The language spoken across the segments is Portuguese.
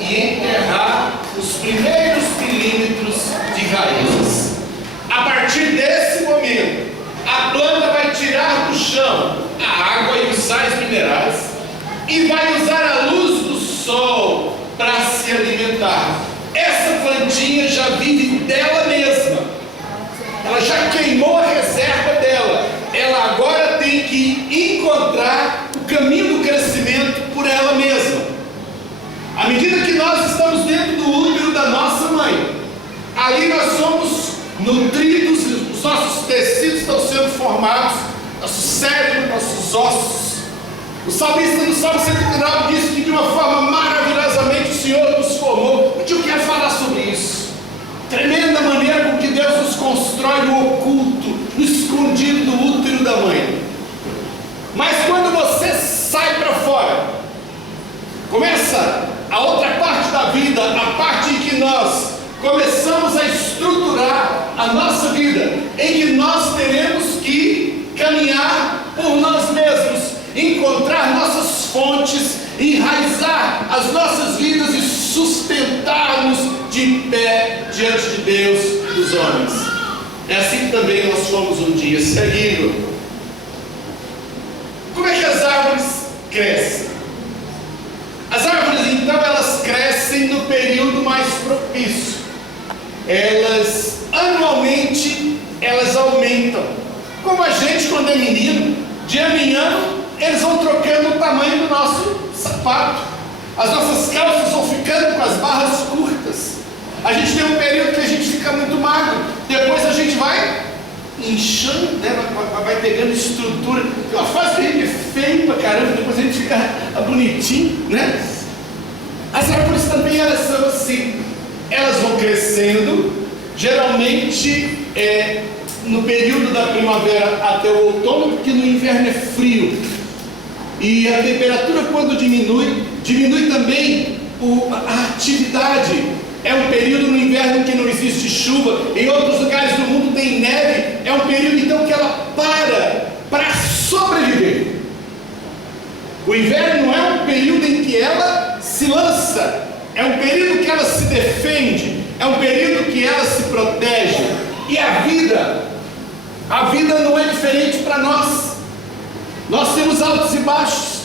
e enterrar os primeiros milímetros de raízes. A partir desse momento, a planta vai tirar do chão a água e os sais minerais e vai usar a luz do sol para se alimentar. Essa plantinha já vive dela mesma. Ela já queimou a reserva dela. Ela agora tem que encontrar o caminho do crescimento por ela mesma. À medida que nós estamos dentro do útero da nossa mãe, ali nós somos nutridos, os nossos tecidos estão sendo formados, nosso cérebro, nossos ossos. O salmista no Salmo 109 diz que de uma forma maravilhosamente o Senhor nos formou. Eu quero falar sobre isso. Tremenda maneira com que Deus nos constrói no oculto, no escondido do útero da mãe. Mas quando você sai para fora, começa a outra parte da vida, a parte em que nós começamos a estruturar a nossa vida, em que nós teremos que caminhar por nós mesmos, encontrar nossas fontes, enraizar as nossas vidas e sustentar-nos de pé diante de Deus e dos homens. É assim que também nós fomos um dia seguindo. Como é que as árvores crescem? As árvores então elas crescem no período mais propício. Elas anualmente elas aumentam. Como a gente quando é menino, de ano em ano eles vão trocando o tamanho do nosso sapato. As nossas calças vão ficando com as barras curtas. A gente tem um período que a gente fica muito magro. Depois a gente vai inchando, né? Vai pegando estrutura. Uma fase que a gente é feio pra caramba, depois a gente fica bonitinho, né? As árvores também elas são assim. Elas vão crescendo, geralmente no período da primavera até o outono, porque no inverno é frio. E a temperatura quando diminui também a atividade. É um período no inverno que não existe chuva, em outros lugares do mundo tem neve. É um período então que ela para sobreviver. O inverno não é um período em que ela se lança, é um período que ela se defende, é um período que ela se protege. E a vida não é diferente para nós. Nós temos altos e baixos,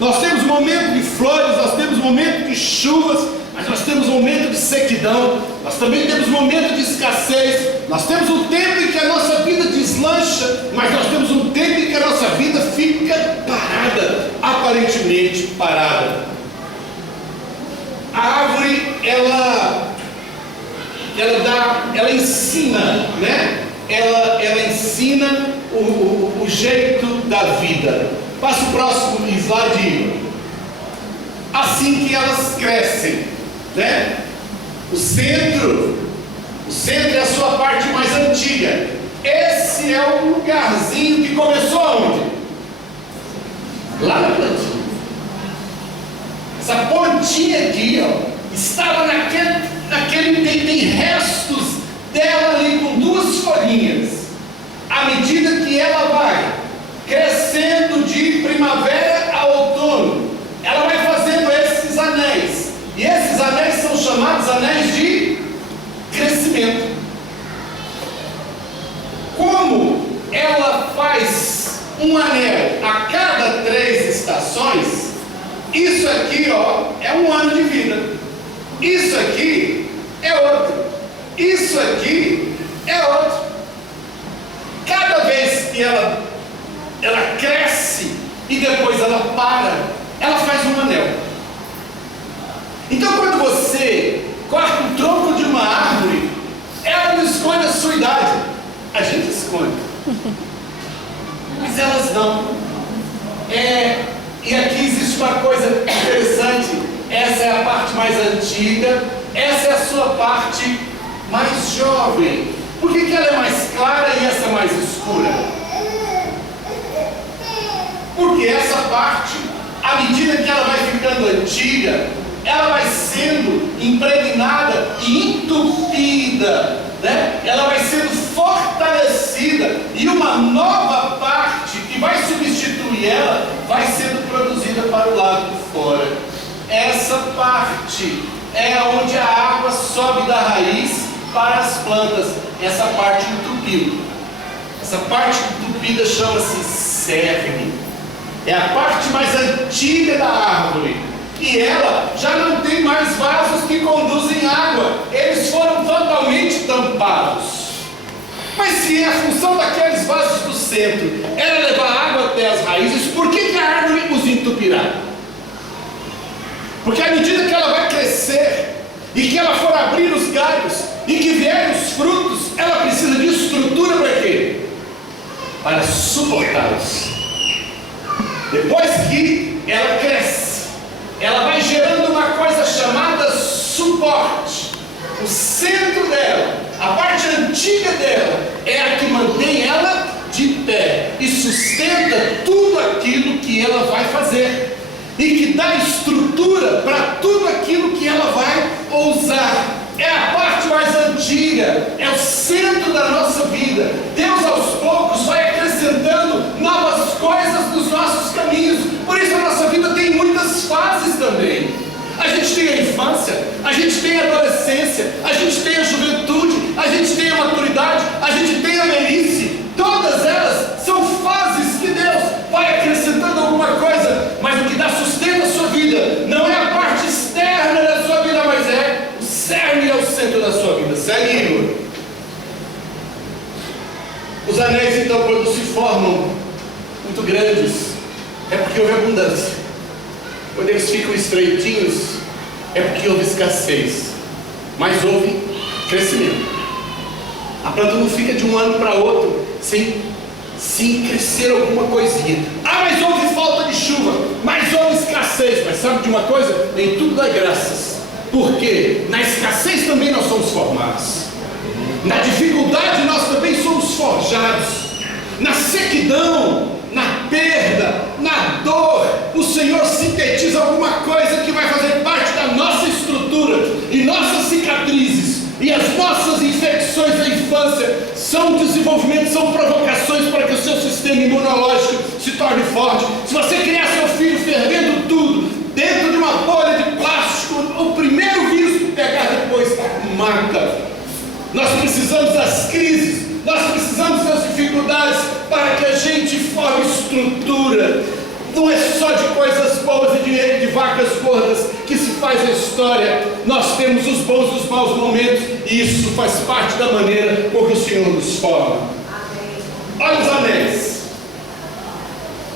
nós temos momentos de flores, nós temos momentos de chuvas, mas nós temos momento de sequidão, nós também temos momento de escassez, nós temos um tempo em que a nossa vida deslancha, mas nós temos um tempo em que a nossa vida fica parada, aparentemente parada. A árvore, ela ensina, né? Ela ensina o jeito da vida. Passa o próximo slide. Assim que elas crescem, né? O centro é a sua parte mais antiga. Esse é o lugarzinho que começou aonde? Lá na plantinha. Essa pontinha aqui, ó, estava naquele tem restos dela ali com duas folhinhas. À medida que ela vai crescendo de primavera a outono, ela vai fazendo esses anéis. E esses anéis são chamados anéis de crescimento. Como ela faz um anel a cada 3 estações, isso aqui, ó, é um ano de vida. Isso aqui é outro. Isso aqui é outro. Cada vez que ela cresce e depois ela para, ela faz um anel. Então quando você corta o tronco de uma árvore, ela não esconde a sua idade. A gente esconde. Mas elas não. E aqui existe uma coisa interessante. Essa é a parte mais antiga, essa é a sua parte mais jovem. Por que ela é mais clara e essa é mais escura? Porque essa parte, à medida que ela vai ficando antiga, ela vai sendo impregnada e entupida, né? Ela vai sendo fortalecida e uma nova parte que vai substituir ela vai sendo produzida para o lado de fora. essa parte é onde a água sobe da raiz para as plantas. Essa parte entupiu. Essa parte entupida chama-se cerne. É a parte mais antiga da árvore. E ela já não tem mais vasos que conduzem água. Eles foram totalmente tampados. Mas se a função daqueles vasos do centro era levar água até as raízes, por que a árvore os entupirá? Porque à medida que ela vai crescer e que ela for abrir os galhos e que vierem os frutos, ela precisa de estrutura para quê? Para suportá-los. Depois que ela cresce, ela vai gerando uma coisa chamada suporte. O centro dela, a parte antiga dela, é a que mantém ela de pé e sustenta tudo aquilo que ela vai fazer, e que dá estrutura para tudo aquilo que ela vai usar. É a parte mais antiga, é o centro da nossa vida. Deus aos poucos vai acrescentando novas coisas nos nossos caminhos. Por isso a nossa vida tem muitas fases também. A gente tem a infância, a gente tem a adolescência, a gente tem a juventude, a gente tem a maturidade, a gente tem a velhice. Todas elas são fases que Deus vai acrescentando alguma coisa, mas o que dá sustento à sua vida não é a parte externa da sua vida, mas é o cerne, é o centro da sua vida. Segue, Igor. Os anéis, então, quando se formam muito grandes, é porque houve abundância. Quando eles ficam estreitinhos, é porque houve escassez, mas houve crescimento. A planta não fica de um ano para outro sem crescer alguma coisinha. Ah, mas houve falta de chuva, mas houve escassez. Mas sabe de uma coisa? Nem tudo dá graças, porque na escassez também nós somos formados, na dificuldade nós também somos forjados, na sequidão, na perda, na dor, o Senhor sintetiza alguma coisa que vai fazer parte da nossa estrutura, e nossas cicatrizes e as nossas infecções da infância são desenvolvimento, são provocações para que o seu sistema imunológico se torne forte. Se você criar seu filho fervendo tudo dentro de uma bolha de plástico, o primeiro vírus que pegar depois mata. Nós precisamos das crises, nós precisamos das dificuldades para que a gente forme estrutura. Não é só de coisas boas e de vacas gordas que se faz a história. Nós temos os bons e os maus momentos, e isso faz parte da maneira como o Senhor nos forma. Olha os anéis.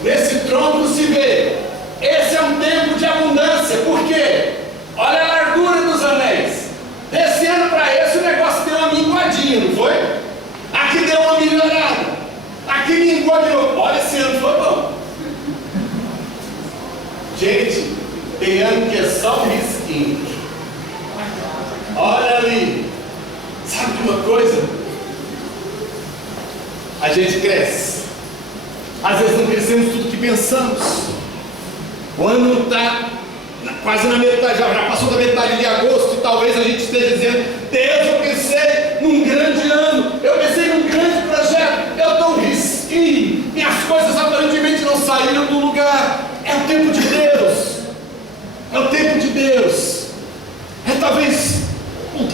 Nesse tronco se vê, esse é um tempo de abundância. Por quê? Olha a largura dos anéis. Desse ano para esse o negócio deu uma minguadinha, não foi? Aqui deu uma melhorada, aqui minguou de novo. Olha, esse ano foi bom. Gente, tem ano que é só um risquinho. Olha ali. Sabe de uma coisa? A gente cresce. Às vezes não crescemos tudo que pensamos. O ano está quase na metade, já passou da metade de agosto, e talvez a gente esteja dizendo: Deus, eu pensei num grande ano, eu pensei num grande projeto, eu dou um risquinho, e as coisas aparentemente não saíram do lugar. É o tempo de Deus, é o tempo de Deus, é talvez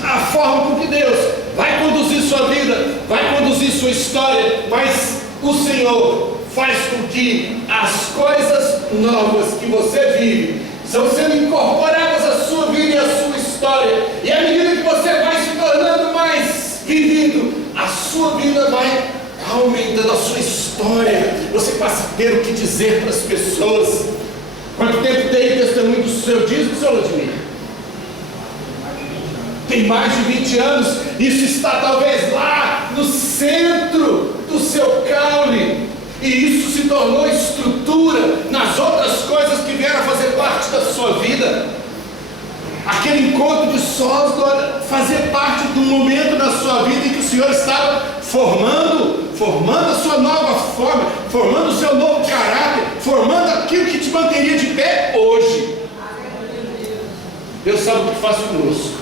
a forma com que Deus vai conduzir sua vida, vai conduzir sua história, mas o Senhor faz com que as coisas novas que você vive estão sendo incorporadas à sua vida e à sua história, e à medida que você vai se tornando mais vivido, a sua vida vai aumentando, a sua história, você passa a ter o que dizer para as pessoas. Quanto tempo tem testemunho do seu dízimo, seu Ludmila? Tem mais de 20 anos, isso está talvez lá no centro do seu caule, e isso se tornou estrutura nas outras coisas que vieram a fazer parte da sua vida. Aquele encontro de sós fazia parte do momento da sua vida em que o Senhor estava formando a sua nova forma, formando o seu novo caráter, formando aquilo que te manteria de pé hoje. Deus sabe o que faz conosco.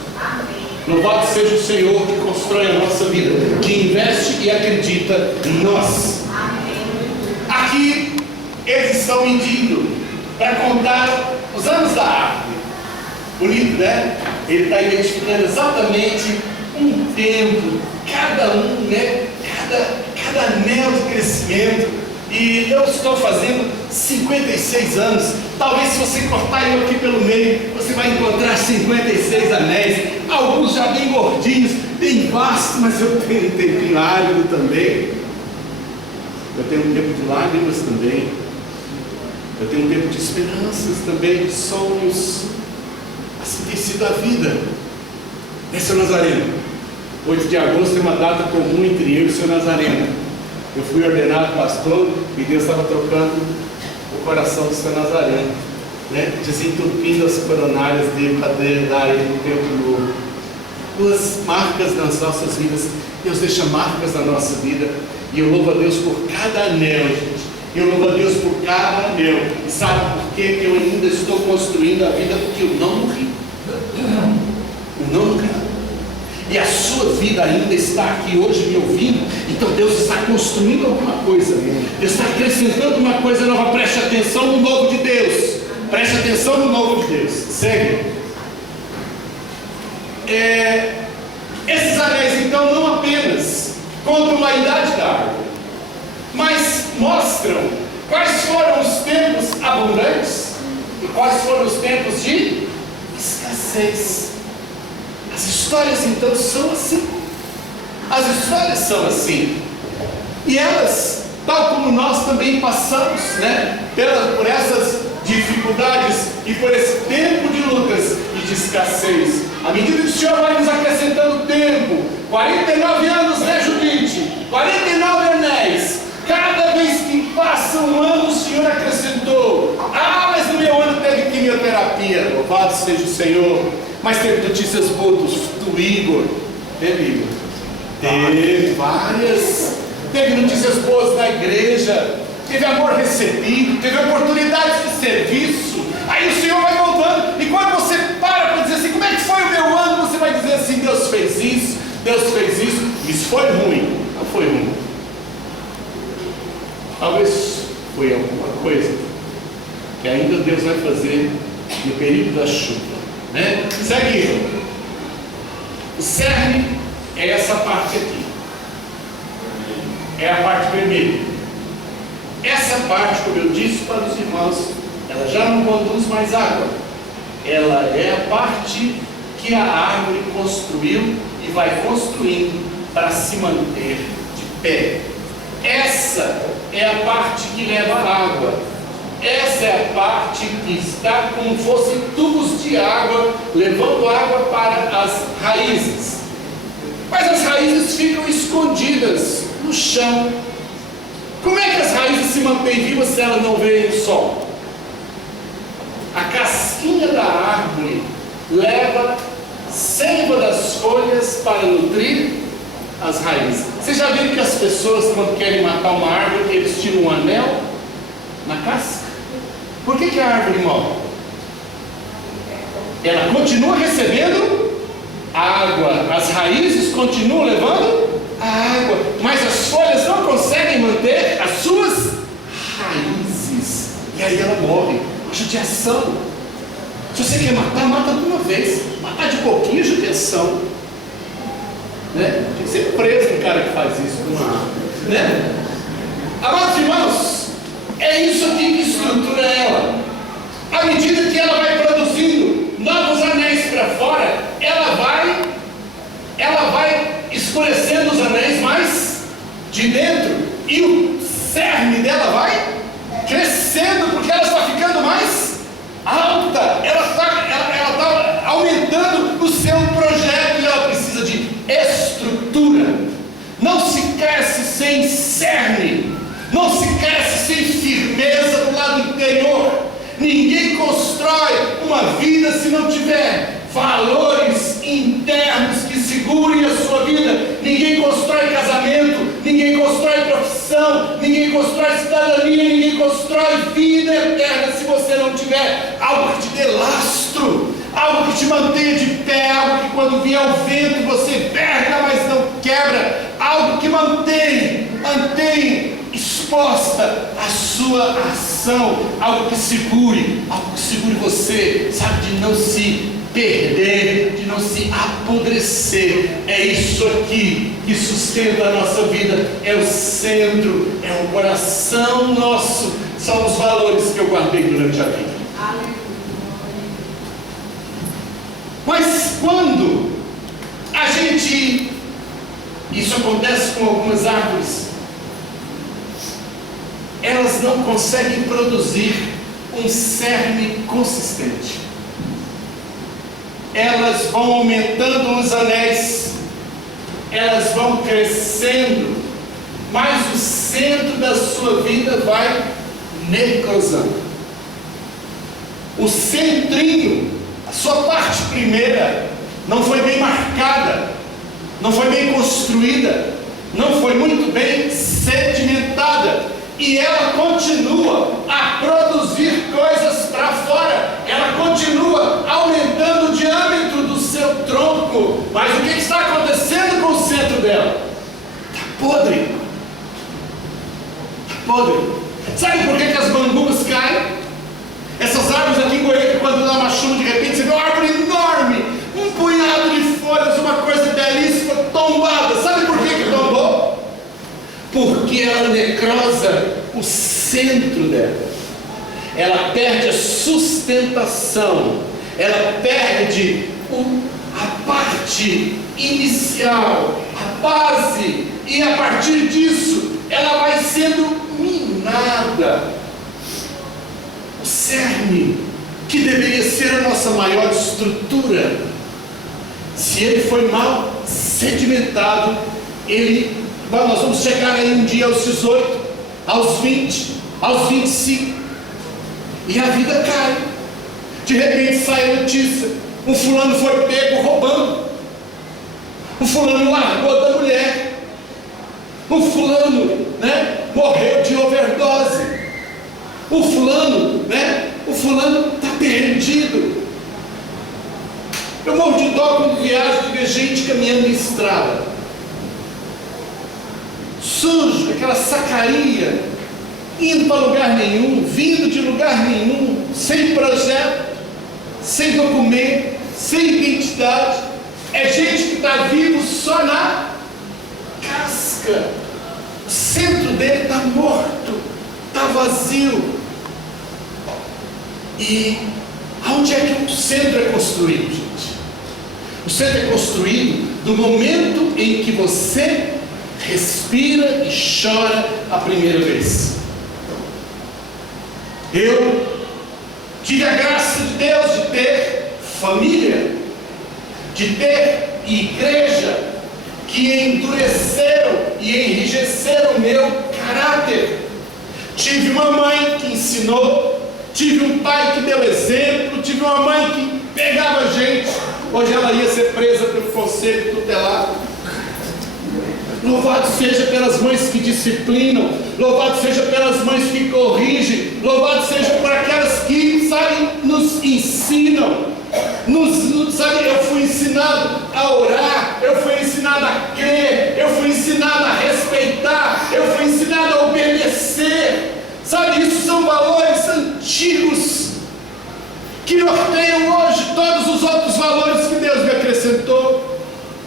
Louvado seja o Senhor que constrói a nossa vida, que investe e acredita em nós. Aqui eles estão medindo para contar os anos da árvore. Bonito, né? Ele está identificando exatamente um tempo, cada um, né? Cada anel de crescimento. E eu estou fazendo 56 anos. Talvez se você cortar eu aqui pelo meio, você vai encontrar 56 anéis. Alguns já bem gordinhos, bem vastos, mas eu tenho um tempinho árido também. Eu tenho um tempo de lágrimas também. Eu tenho um tempo de esperanças também, de sonhos. Assim tem sido a vida. É, seu Nazareno? 8 de agosto é uma data comum entre eu e o seu Nazareno. Eu fui ordenado pastor e Deus estava trocando o coração do seu Nazareno, né? Desentupindo as coronárias dele para dar ele um tempo novo. Duas marcas nas nossas vidas. Deus deixa marcas na nossa vida. E eu louvo a Deus por cada anel, gente. Eu louvo a Deus por cada anel. E sabe por quê? Que eu ainda estou construindo a vida? Porque eu não morri. Eu não morri. E a sua vida ainda está aqui hoje me ouvindo. Então Deus está construindo alguma coisa. Deus está acrescentando uma coisa nova. Preste atenção no novo de Deus. Preste atenção no novo de Deus. Segue. Esses anéis então não apenas contam a idade da árvore, mas mostram quais foram os tempos abundantes e quais foram os tempos de escassez. As histórias então são assim. As histórias são assim. E elas, tal como nós também passamos, né, por essas dificuldades e por esse tempo de lutas e de escassez, à medida que o Senhor vai nos acrescentando tempo, 49 anos, né, Judite? 49 anéis. Cada vez que passa um ano, o Senhor acrescentou. Ah, mas no meu ano teve quimioterapia. Louvado seja o Senhor. Mas teve notícias boas do Igor. Teve, Igor? Teve várias. Teve notícias boas na igreja. Teve amor recebido. Teve oportunidades de serviço. Aí o Senhor vai voltando. E quando você para dizer assim, como é que foi o meu ano? Você vai dizer assim, Deus fez isso, Deus fez isso. Isso foi ruim. Não foi ruim. Talvez foi alguma coisa que ainda Deus vai fazer no período da chuva. Né? Segue. O cerne é essa parte aqui. É a parte vermelha. Essa parte, como eu disse para os irmãos, ela já não conduz mais água. Ela é a parte que a árvore construiu e vai construindo para se manter de pé. Essa é a parte que leva água. Essa é a parte que está como fossem tubos de água, levando água para as raízes. Mas as raízes ficam escondidas no chão. Como é que as raízes se mantêm vivas se elas não veem o sol? A casquinha da árvore leva seiva das folhas para nutrir as raízes. Vocês já viram que as pessoas, quando querem matar uma árvore, eles tiram um anel na casca? Por que a árvore morre? Ela continua recebendo água, as raízes continuam levando a água, mas as folhas não conseguem manter as suas raízes, e aí ela morre. A judiação. Se você quer matar, mata de uma vez. Matar de pouquinho é judiação, né? Tem que ser preso um cara que faz isso com uma árvore, né? Amados irmãos, é isso aqui que estrutura ela. À medida que ela vai produzindo novos anéis para fora, ela vai escurecendo os anéis mais de dentro, e o cerne dela vai crescendo, porque ela está ficando mais alta, ela está aumentando o seu projeto, e ela precisa de estrutura. Não se cresce sem cerne, não se cresce sem firmeza do lado interior. Ninguém constrói uma vida se não tiver valores internos que segurem a sua vida. Ninguém constrói casamento, ninguém constrói profissão, ninguém constrói cidadania, ninguém constrói vida eterna se você não tiver algo que te dê lastro, algo que te mantenha de pé, algo que quando vier o vento você verga, mas não quebra, algo que mantém exposta a sua ação, algo que segure você, sabe, de não se perder, de não se apodrecer. É isso aqui que sustenta a nossa vida, é o centro, é o coração nosso, são os valores que eu guardei durante a vida. Mas quando a gente, isso acontece com algumas árvores, elas não conseguem produzir um cerne consistente. Elas vão aumentando os anéis, elas vão crescendo, mas o centro da sua vida vai necrosando. O centrinho, a sua parte primeira, não foi bem marcada, não foi bem construída, não foi muito bem sedimentada, e ela continua a produzir coisas para fora, ela continua aumentando o diâmetro do seu tronco, mas o que está acontecendo com o centro dela? Está podre. Está podre. Sabe por que as bambus caem? Essas árvores aqui em Goiânia, quando dá uma chuva, de repente você vê uma árvore enorme, um punhado de folhas, uma coisa belíssima, tombada. Sabe por que tombou? Porque ela necrosa o centro dela. Ela perde a sustentação, ela perde a parte inicial, a base, e a partir disso ela vai sendo minada. O cerne, que deveria ser a nossa maior estrutura, se ele foi mal sedimentado, nós vamos chegar aí um dia aos 18, aos 20, aos 25, e a vida cai. De repente sai a notícia: um fulano foi pego roubando, um fulano largou da mulher, um fulano, morreu de overdose, o fulano está perdido. Eu morro de dó quando viajo de ver gente caminhando em estrada, sujo, aquela sacaria, indo para lugar nenhum, vindo de lugar nenhum, sem projeto, sem documento, sem identidade. É gente que está vivo só na casca. O centro dele está morto, está vazio. E aonde é que o centro é construído, gente? O centro é construído do momento em que você respira e chora a primeira vez. Eu tive a graça de Deus de ter família, de ter igreja, que endureceram e enrijeceram o meu caráter. Tive uma mãe que ensinou, tive um pai que deu exemplo, tive uma mãe que pegava a gente. Hoje ela ia ser presa pelo conselho tutelar. Louvado seja pelas mães que disciplinam, louvado seja pelas mães que corrigem, louvado seja por aquelas que, nos ensinam. Eu fui ensinado a orar, eu fui ensinado a crer, eu fui ensinado a respeitar, eu fui ensinado a obedecer. Isso são valores antigos que norteiam hoje todos os outros valores que Deus me acrescentou.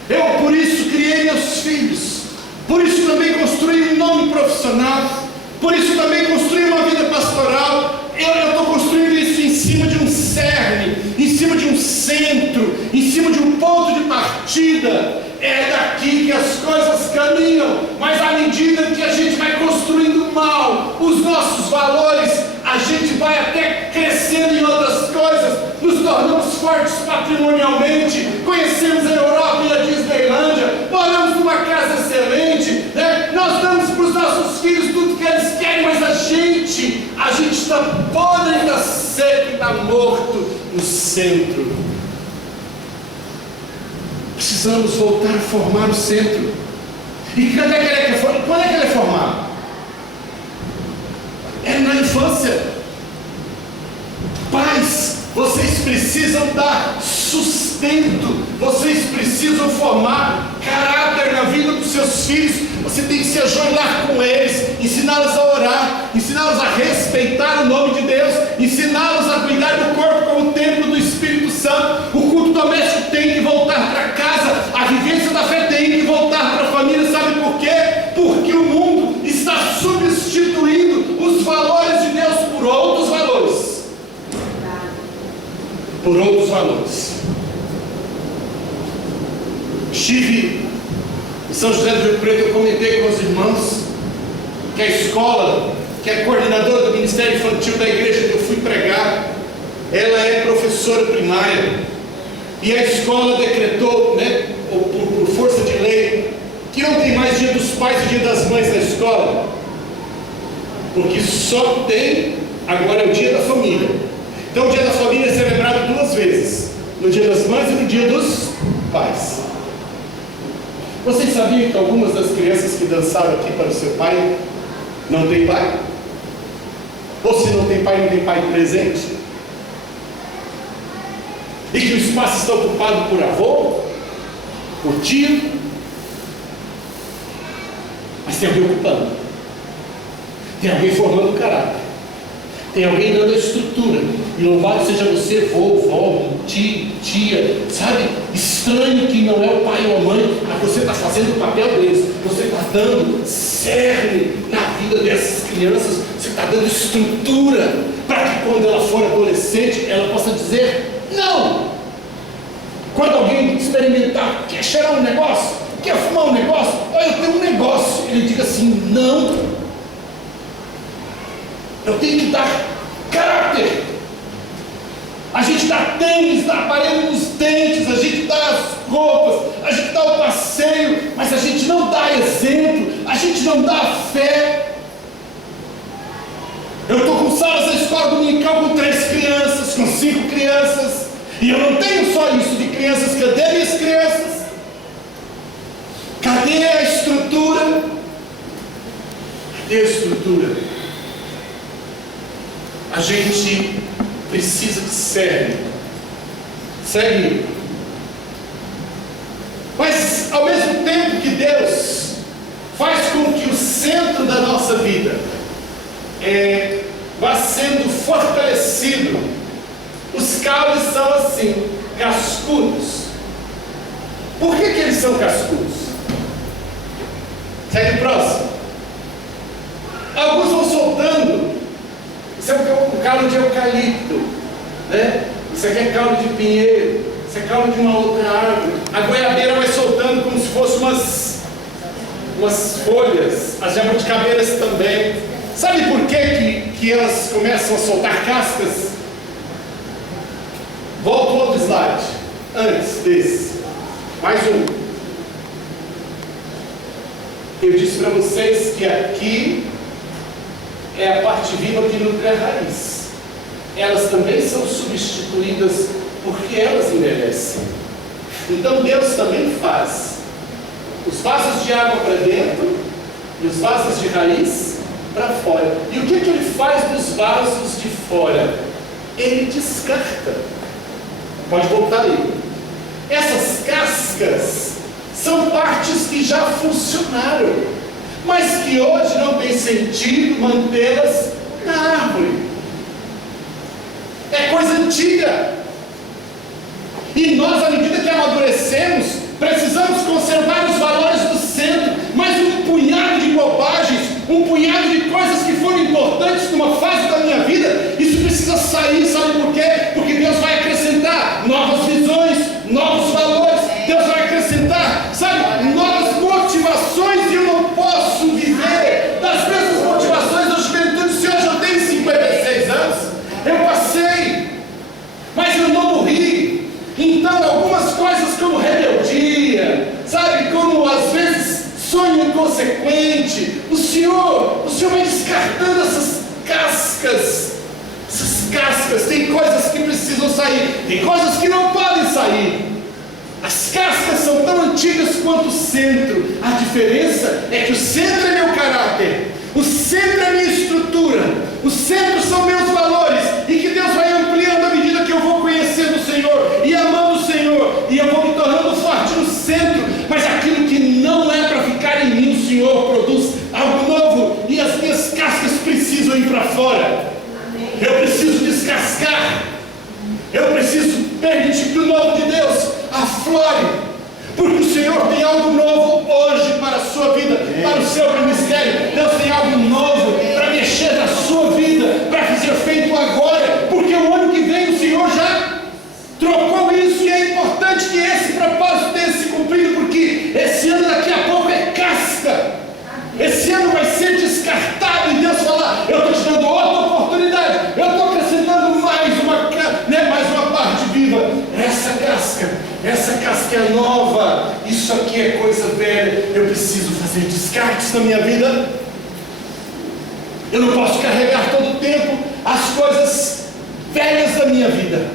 Eu por isso criei meus filhos, por isso também construí um nome profissional, por isso também construí uma vida pastoral. Eu estou construindo isso em cima de um cerne, em cima de um centro, em cima de um ponto de partida. É daqui que as coisas caminham, mas à medida que a gente vai construindo mal os nossos valores, a gente vai até crescendo em outras coisas, nos tornamos fortes patrimonialmente, conhecemos a Europa e a Disneylândia, moramos numa casa excelente, nós damos para os nossos filhos tudo que eles querem, mas a gente está podre, está seco, está morto no centro. Precisamos voltar a formar o centro. E quando é que ele é formado? É na infância. Pais, vocês precisam dar sustento, vocês precisam formar caráter na vida dos seus filhos. Você tem que se ajoelhar com eles, ensiná-los a orar, ensiná-los a respeitar o nome de Deus, ensiná-los a cuidar do corpo como o templo do Espírito Santo. O culto por outros valores. Estive em São José do Rio Preto, eu comentei com os irmãos que a escola, que é coordenadora do Ministério Infantil da igreja que eu fui pregar, ela é professora primária, e a escola decretou, né, por força de lei, que não tem mais dia dos pais e dia das mães na escola, porque só tem, agora é o dia da família. Então o dia da família é celebrado 2 vezes, no dia das mães e no dia dos pais. Vocês sabiam que algumas das crianças que dançaram aqui para o seu pai não tem pai? Ou se não tem pai presente? E que o espaço está ocupado por avô, por tio, mas tem alguém ocupando, tem alguém formando o caráter, tem alguém dando a estrutura. E louvado seja você, vovó, tio, tia, sabe? Estranho que não é o pai ou a mãe, mas você está fazendo o papel deles, você está dando cerne na vida dessas crianças, você está dando estrutura para que quando ela for adolescente ela possa dizer não. Quando alguém experimentar, quer cheirar um negócio, quer fumar um negócio, olha, eu tenho um negócio, ele diga assim, não, eu tenho que dar caráter. A gente dá tênis, dá aparelho nos dentes, a gente dá as roupas, a gente dá o passeio, mas a gente não dá exemplo, a gente não dá fé. Eu estou com salas da escola dominical com 3 crianças, com 5 crianças, e eu não tenho só isso de crianças. Cadê minhas crianças? Cadê a estrutura? Cadê a estrutura? A gente precisa que segue. Mas ao mesmo tempo que Deus faz com que o centro da nossa vida vá sendo fortalecido, os caules são assim, cascudos. Por que eles são cascudos? Segue o próximo. Alguns vão soltando. Isso é um caule de eucalipto, né? Isso aqui é caule de pinheiro, isso é caule de uma outra árvore. A goiabeira vai soltando como se fossem umas folhas, as jabuticabeiras também. Sabe por que elas começam a soltar cascas? Volta o outro slide, antes desse, mais um. Eu disse para vocês que aqui é a parte viva que nutre a raiz. Elas também são substituídas porque elas envelhecem. Então Deus também faz os vasos de água para dentro e os vasos de raiz para fora. E o que ele faz dos vasos de fora? Ele descarta. Pode voltar aí. Essas cascas são partes que já funcionaram, mas que hoje não tem sentido mantê-las na árvore. É coisa antiga. E nós, à medida que amadurecemos, precisamos conservar os valores do centro, mas um punhado de bobagens, um punhado de coisas que foram importantes numa fase da minha vida, isso precisa sair. Sabe por quê? Porque Deus vai acrescentar novas visões, novos valores. Deus vai acrescentar, sabe, novas motivações, e eu não posso viver das mesmas motivações da juventude. Se hoje eu tenho 56 anos, eu passei, mas eu não morri. Então algumas coisas como rebeldia, sabe, como às vezes sonho inconsequente, o Senhor vai descartando essas cascas. Tem coisas que precisam sair, tem coisas que não podem sair. As cascas são tão antigas quanto o centro. A diferença é que o centro é meu caráter, o centro é minha estrutura, o centro são meus valores, e que Deus vai ampliando à medida que eu vou conhecendo o Senhor e amando o Senhor, e eu vou me tornando forte no centro. Mas aquilo que não é para ficar em mim, o Senhor produz algo novo, e as minhas cascas precisam ir para fora. Eu preciso descascar, eu preciso permitir que o novo de Deus aflore, porque o Senhor tem algo novo hoje para a sua vida, para o seu ministério. Deus tem algo novo para mexer na sua vida, para ser feito agora, porque o ano que vem o Senhor já importante que esse propósito tenha se cumprido, porque esse ano daqui a pouco é casca. Esse ano vai ser descartado e Deus fala: eu estou te dando outra oportunidade, eu estou acrescentando mais uma parte viva. Essa casca é nova, isso aqui é coisa velha. Eu preciso fazer descartes na minha vida. Eu não posso carregar todo o tempo as coisas velhas da minha vida.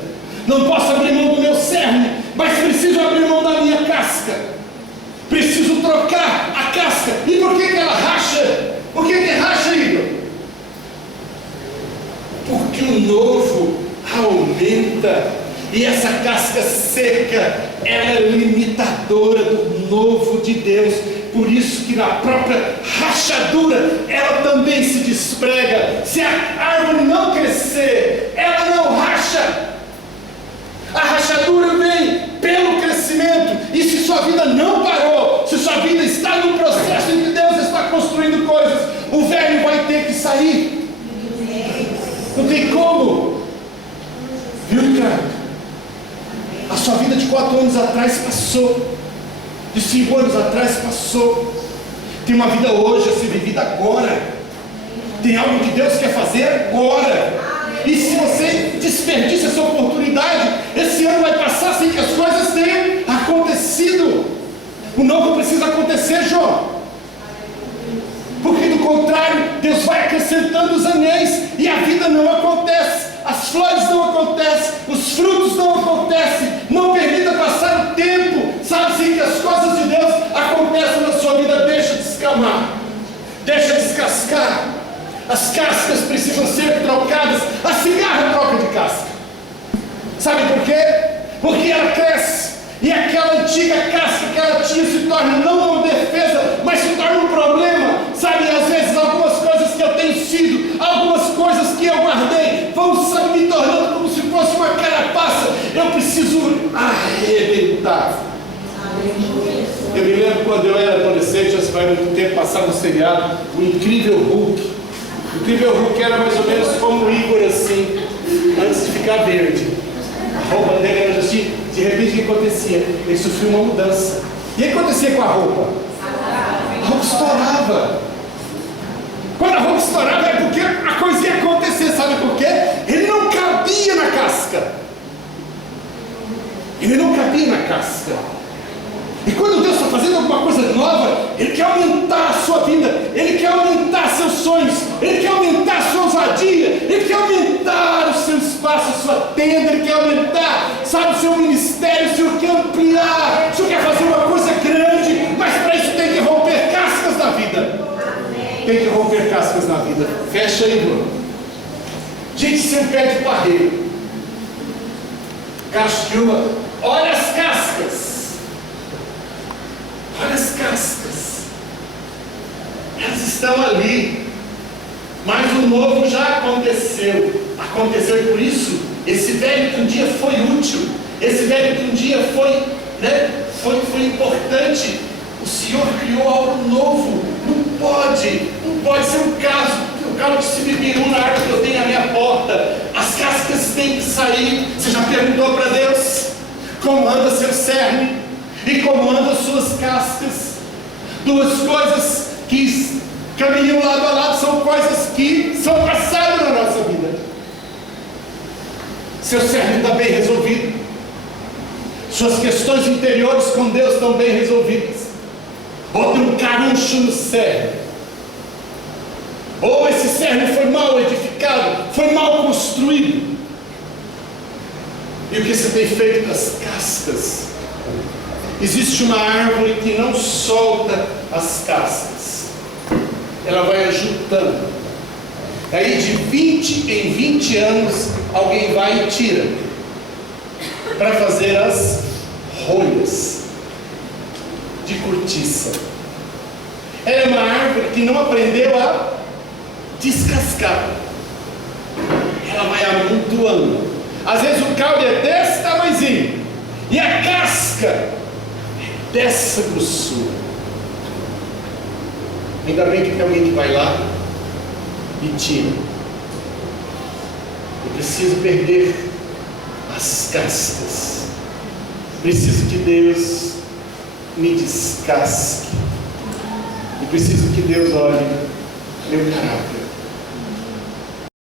Não posso abrir mão do meu cerne, mas preciso abrir mão da minha casca. Preciso trocar a casca. E por que ela racha? Por que racha, Igor? Porque o novo aumenta. E essa casca seca, ela é limitadora do novo de Deus. Por isso que na própria rachadura, ela também se desprega. Se a árvore não crescer, ela não racha. A rachadura vem pelo crescimento. E se sua vida não parou, se sua vida está no processo em que Deus está construindo coisas, o velho vai ter que sair. Não tem como. Viu, cara? A sua vida de 4 anos atrás passou. De 5 anos atrás passou. Tem uma vida hoje a ser vivida agora. Tem algo que Deus quer fazer agora. E se você desperdiça essa oportunidade, esse ano vai passar sem que as coisas tenham acontecido. O novo precisa acontecer, João. Porque do contrário, Deus vai acrescentando os anéis e a vida não acontece. As flores não acontecem, os frutos não acontecem. Não permita passar o tempo, sabe, sem que as coisas de Deus aconteçam na sua vida. Deixa descamar, deixa descascar. As cascas precisam ser trocadas. A cigarra troca de casca. Sabe por quê? Porque ela cresce. E aquela antiga casca que ela tinha se torna não uma defesa, mas se torna um problema. Sabe, às vezes algumas coisas que eu tenho sido, algumas coisas que eu guardei, vão, sabe, me tornando como se fosse uma carapaça. Eu preciso arrebentar. Eu me lembro quando eu era adolescente, já vai muito tempo, passava um seriado, o Incrível Hulk. O Incrível Hulk era mais ou menos como o Igor, assim, antes de ficar verde. A roupa dele era assim. De repente o que acontecia? Ele sofreu uma mudança. E o que acontecia com a roupa? A roupa estourava. Quando a roupa estourava é porque a coisa ia acontecer. Sabe por quê? Ele não cabia na casca. Ele não cabia na casca. E quando Deus está fazendo alguma coisa nova, Ele quer aumentar a sua vida, Ele quer aumentar seus sonhos, Ele quer aumentar a sua ousadia, Ele quer aumentar o seu espaço, a sua tenda, Ele quer aumentar, sabe, o seu ministério, o Senhor quer ampliar, o Senhor quer fazer uma coisa grande, mas para isso tem que romper cascas na vida. Tem que romper cascas na vida. Fecha aí, Bruno. Gente, você é um pé de barreiro. Cacho de uva, olha as cascas. Olha as cascas, elas estão ali, mas o novo já aconteceu, e por isso, esse velho que um dia foi útil, esse velho que um dia foi importante, o Senhor criou algo novo. Não pode ser um caso de Sibibiru na árvore que eu tenho à minha porta. As cascas têm que sair. Você já perguntou para Deus como anda seu cerne? E como andam suas cascas? Duas coisas que caminham lado a lado são coisas que são passadas na nossa vida. Seu cerne está bem resolvido, suas questões interiores com Deus estão bem resolvidas, ou tem um caruncho no cerne, ou esse cerne foi mal edificado, foi mal construído. E o que você tem feito com as cascas? Existe uma árvore que não solta as cascas, ela vai ajuntando. Aí de 20 em 20 anos alguém vai e tira para fazer as rolhas de cortiça. Ela é uma árvore que não aprendeu a descascar, ela vai amontoando. Às vezes o caule é desse tamanhozinho e a casca dessa grossura. Ainda bem que tem alguém que vai lá e tira. Eu preciso perder as cascas. Preciso que Deus me descasque. E preciso que Deus olhe meu caráter.